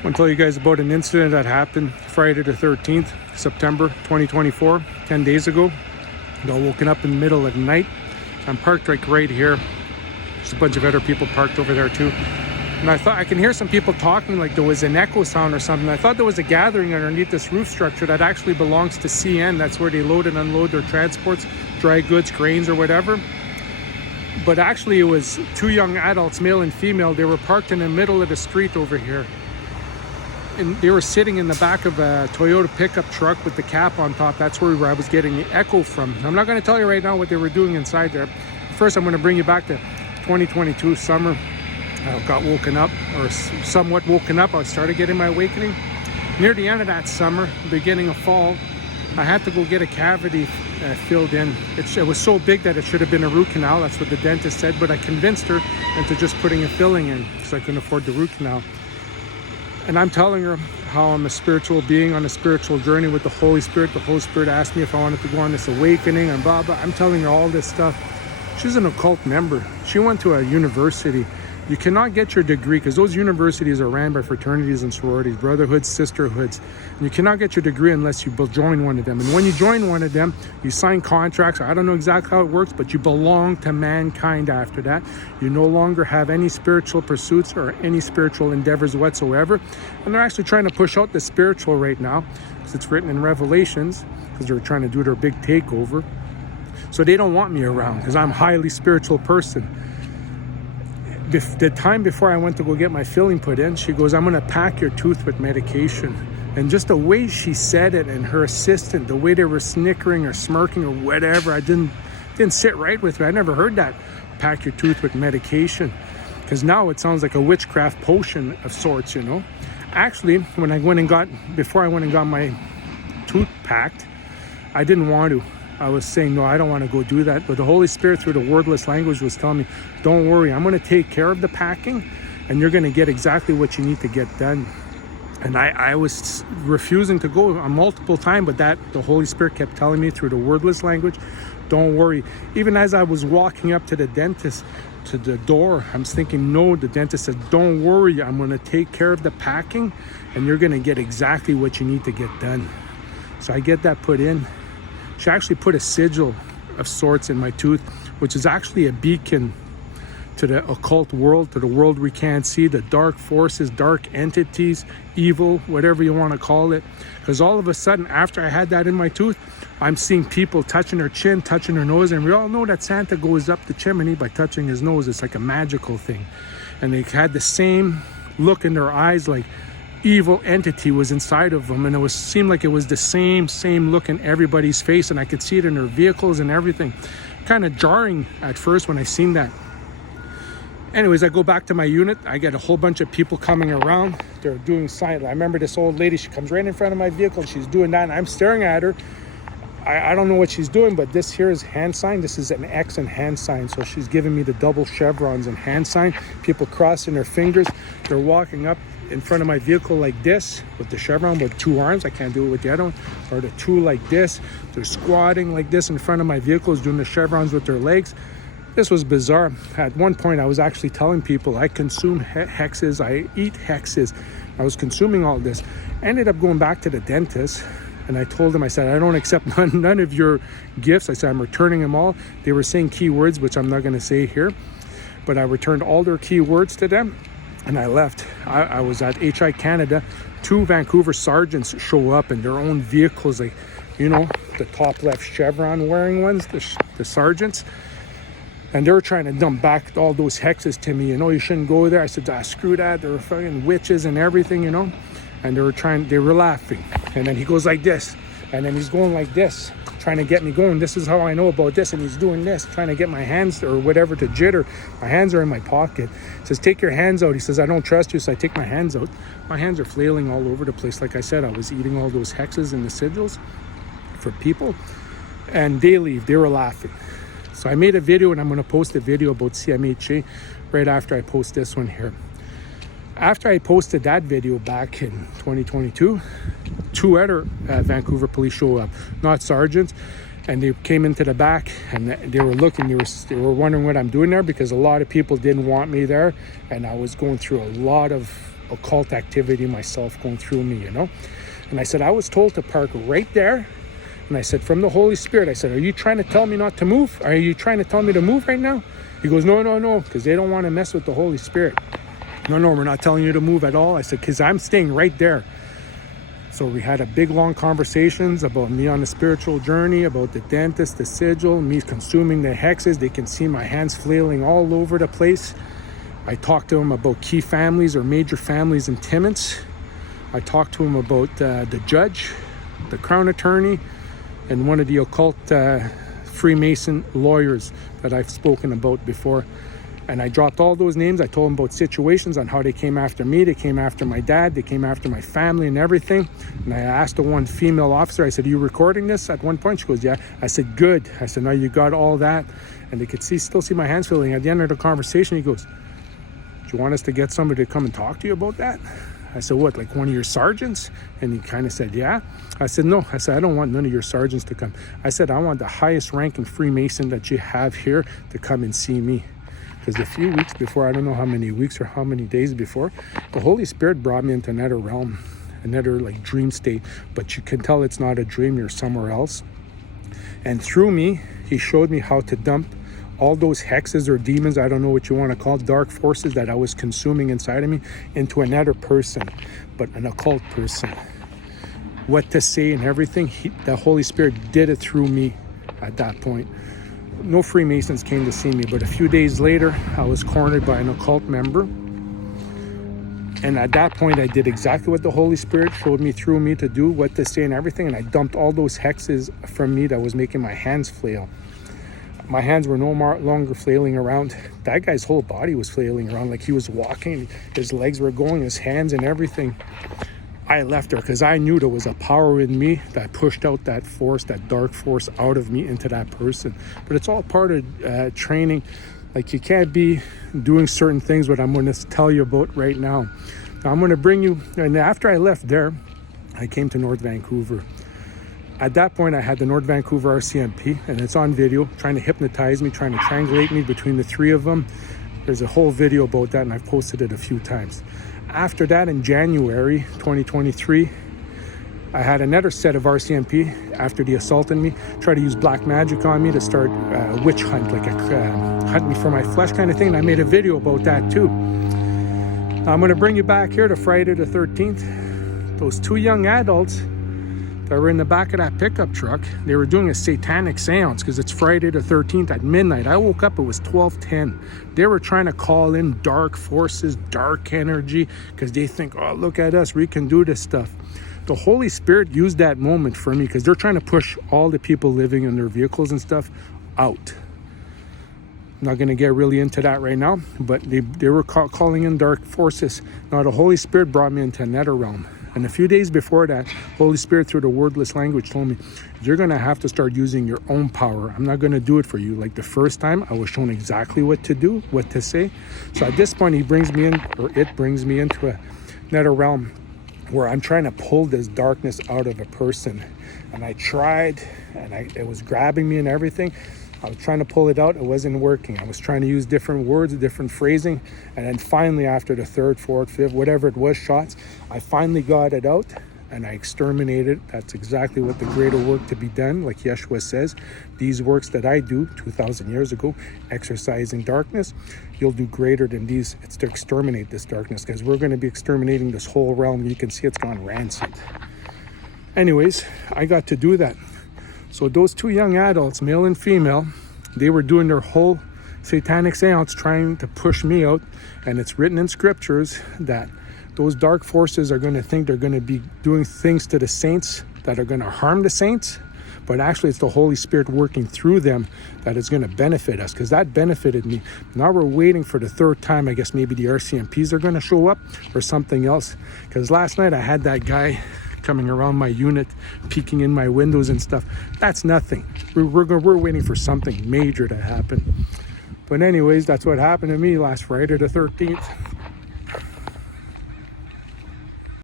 I want to tell you guys about an incident that happened Friday the 13th, September 2024, 10 days ago. I got woken up in the middle of the night. I'm parked like right here. There's a bunch of other people parked over there too. And I thought I can hear some people talking like there was an echo sound or something. I thought there was a gathering underneath this roof structure that actually belongs to CN. That's where they load and unload their transports, dry goods, grains or whatever. But actually it was two young adults, male and female. They were parked in the middle of the street over here. And they were sitting in the back of a Toyota pickup truck with the cap on top. That's where I was getting the echo from. I'm not going to tell you right now what they were doing inside there. First, I'm going to bring you back to 2022 summer. I got woken up, or somewhat woken up. I started getting my awakening. Near the end of that summer, beginning of fall, I had to go get a cavity filled in. It was so big that it should have been a root canal. That's what the dentist said. But I convinced her into just putting a filling in because I couldn't afford the root canal. And I'm telling her how I'm a spiritual being on a spiritual journey with the Holy Spirit. The Holy Spirit asked me if I wanted to go on this awakening and blah, blah. I'm telling her all this stuff. She's an occult member. She went to a university. You cannot get your degree because those universities are ran by fraternities and sororities, brotherhoods, sisterhoods. And you cannot get your degree unless you join one of them. And when you join one of them, you sign contracts. I don't know exactly how it works, but you belong to mankind after that. You no longer have any spiritual pursuits or any spiritual endeavors whatsoever. And they're actually trying to push out the spiritual right now because it's written in Revelations because they're trying to do their big takeover. So they don't want me around because I'm a highly spiritual person. The time before I went to go get my filling put in, she goes, I'm going to pack your tooth with medication. And just the way she said it and her assistant, the way they were snickering or smirking or whatever, I didn't sit right with me. I never heard that, pack your tooth with medication. Because now it sounds like a witchcraft potion of sorts, you know. Actually, before I went and got my tooth packed, I didn't want to. I was saying, no, I don't want to go do that. But the Holy Spirit, through the wordless language, was telling me, don't worry, I'm going to take care of the packing, and you're going to get exactly what you need to get done. And I was refusing to go on multiple times, but the Holy Spirit kept telling me through the wordless language, don't worry. Even as I was walking up to the dentist, to the door, I'm thinking, no, the dentist said, don't worry, I'm going to take care of the packing, and you're going to get exactly what you need to get done. So I get that put in. She actually put a sigil of sorts in my tooth, which is actually a beacon to the occult world, to the world we can't see, the dark forces, dark entities, evil, whatever you want to call it. Because all of a sudden, after I had that in my tooth, I'm seeing people touching their chin, touching their nose. And we all know that Santa goes up the chimney by touching his nose. It's like a magical thing. And they had the same look in their eyes, like evil entity was inside of them, and it seemed like it was the same look in everybody's face, and I could see it in their vehicles and everything. Kind of jarring at first when I seen that. Anyways, I go back to my unit. I get a whole bunch of people coming around. They're doing sign. I remember this old lady, she comes right in front of my vehicle and she's doing that, and I'm staring at her. I don't know what she's doing, but this here is hand sign. This is an X and hand sign. So she's giving me the double chevrons and hand sign. People crossing their fingers. They're walking up in front of my vehicle like this with the chevron with two arms. I can't do it with the other one. Or the two like this. They're squatting like this in front of my vehicles, doing the chevrons with their legs. This was bizarre. At one point, I was actually telling people I consume hexes. I eat hexes. I was consuming all this. Ended up going back to the dentist. And I told them, I said, I don't accept none of your gifts. I said, I'm returning them all. They were saying keywords, which I'm not going to say here. But I returned all their keywords to them. And I left. I was at HI Canada. 2 Vancouver sergeants show up in their own vehicles. Like, you know, the top left chevron wearing ones, the sergeants. And they were trying to dump back all those hexes to me. You know, you shouldn't go there. I said, screw that. They were fucking witches and everything, you know. And they were laughing. And then he goes like this. And then he's going like this, trying to get me going. This is how I know about this. And he's doing this, trying to get my hands or whatever to jitter. My hands are in my pocket. He says, take your hands out. He says, I don't trust you. So I take my hands out. My hands are flailing all over the place. Like I said, I was eating all those hexes and the sigils for people. And they leave. They were laughing. So I made a video, and I'm going to post a video about CMHA right after I post this one here. After I posted that video back in 2022, 2 other Vancouver police show up, not sergeants, and they came into the back and they were looking, they were wondering what I'm doing there because a lot of people didn't want me there, and I was going through a lot of occult activity myself going through me, you know. And I said, I was told to park right there. And I said, from the Holy Spirit, I said, are you trying to tell me not to move? Are you trying to tell me to move right now? He goes, no, because they don't want to mess with the Holy Spirit. No, we're not telling you to move at all. I said, because I'm staying right there. So we had a big, long conversations about me on a spiritual journey, about the dentist, the sigil, me consuming the hexes. They can see my hands flailing all over the place. I talked to him about key families or major families in Timmins. I talked to him about the judge, the crown attorney, and one of the occult Freemason lawyers that I've spoken about before. And I dropped all those names. I told them about situations on how they came after me. They came after my dad. They came after my family and everything. And I asked the one female officer, I said, are you recording this? At one point, she goes, yeah. I said, good. I said, now you got all that. And they could still see my hands feeling. At the end of the conversation, he goes, do you want us to get somebody to come and talk to you about that? I said, what, like one of your sergeants? And he kind of said, yeah. I said, no. I said, I don't want none of your sergeants to come. I said, I want the highest ranking Freemason that you have here to come and see me. Because a few weeks before, I don't know how many weeks or how many days before, the Holy Spirit brought me into another realm, another like dream state. But you can tell it's not a dream, you're somewhere else. And through me, he showed me how to dump all those hexes or demons, I don't know what you want to call it, dark forces that I was consuming inside of me, into another person, but an occult person. What to say and everything, the Holy Spirit did it through me at that point. No Freemasons came to see me, but a few days later, I was cornered by an occult member. And at that point, I did exactly what the Holy Spirit showed me through me to do, what to say and everything. And I dumped all those hexes from me that was making my hands flail. My hands were no longer flailing around. That guy's whole body was flailing around like he was walking. His legs were going, his hands and everything. I left her because I knew there was a power in me that pushed out that force, that dark force out of me into that person. But it's all part of training. Like, you can't be doing certain things, what I'm going to tell you about right now. Now I'm going to bring you, and after I left there, I came to North Vancouver. At that point, I had the North Vancouver RCMP, and it's on video, trying to hypnotize me, trying to triangulate me between the three of them. There's a whole video about that, and I've posted it a few times. After that, in January 2023, I had another set of RCMP after the assault on me, try to use black magic on me to start a witch hunt, like a hunt me for my flesh kind of thing. And I made a video about that too. Now I'm going to bring you back here to Friday the 13th. Those two young adults that were in the back of that pickup truck, they were doing a satanic seance because it's Friday the 13th at midnight. I woke up, it was 12:10. They were trying to call in dark forces, dark energy, because they think, oh, look at us, we can do this stuff. The Holy Spirit used that moment for me because they're trying to push all the people living in their vehicles and stuff out. I'm not going to get really into that right now, but they were calling in dark forces. Now the Holy Spirit brought me into another realm. And a few days before that, Holy Spirit, through the wordless language, told me, you're going to have to start using your own power. I'm not going to do it for you. Like the first time, I was shown exactly what to do, what to say. So at this point, it brings me into another realm where I'm trying to pull this darkness out of a person. And I tried, and it was grabbing me and everything. I was trying to pull it out. It wasn't working. I was trying to use different words, different phrasing. And then finally, after the third, fourth, fifth, whatever it was, shots, I finally got it out and I exterminated. That's exactly what the greater work to be done. Like Yeshua says, these works that I do 2,000 years ago, exercising darkness, you'll do greater than these. It's to exterminate this darkness, because we're going to be exterminating this whole realm. You can see it's gone rancid. Anyways, I got to do that. So those two young adults, male and female, they were doing their whole satanic seance trying to push me out. And it's written in scriptures that those dark forces are going to think they're going to be doing things to the saints that are going to harm the saints. But actually, it's the Holy Spirit working through them that is going to benefit us, because that benefited me. Now we're waiting for the third time. I guess maybe the RCMPs are going to show up or something else. Because last night I had that guy coming around my unit, peeking in my windows and stuff. That's nothing. We're waiting for something major to happen. But anyways, that's what happened to me last Friday the 13th.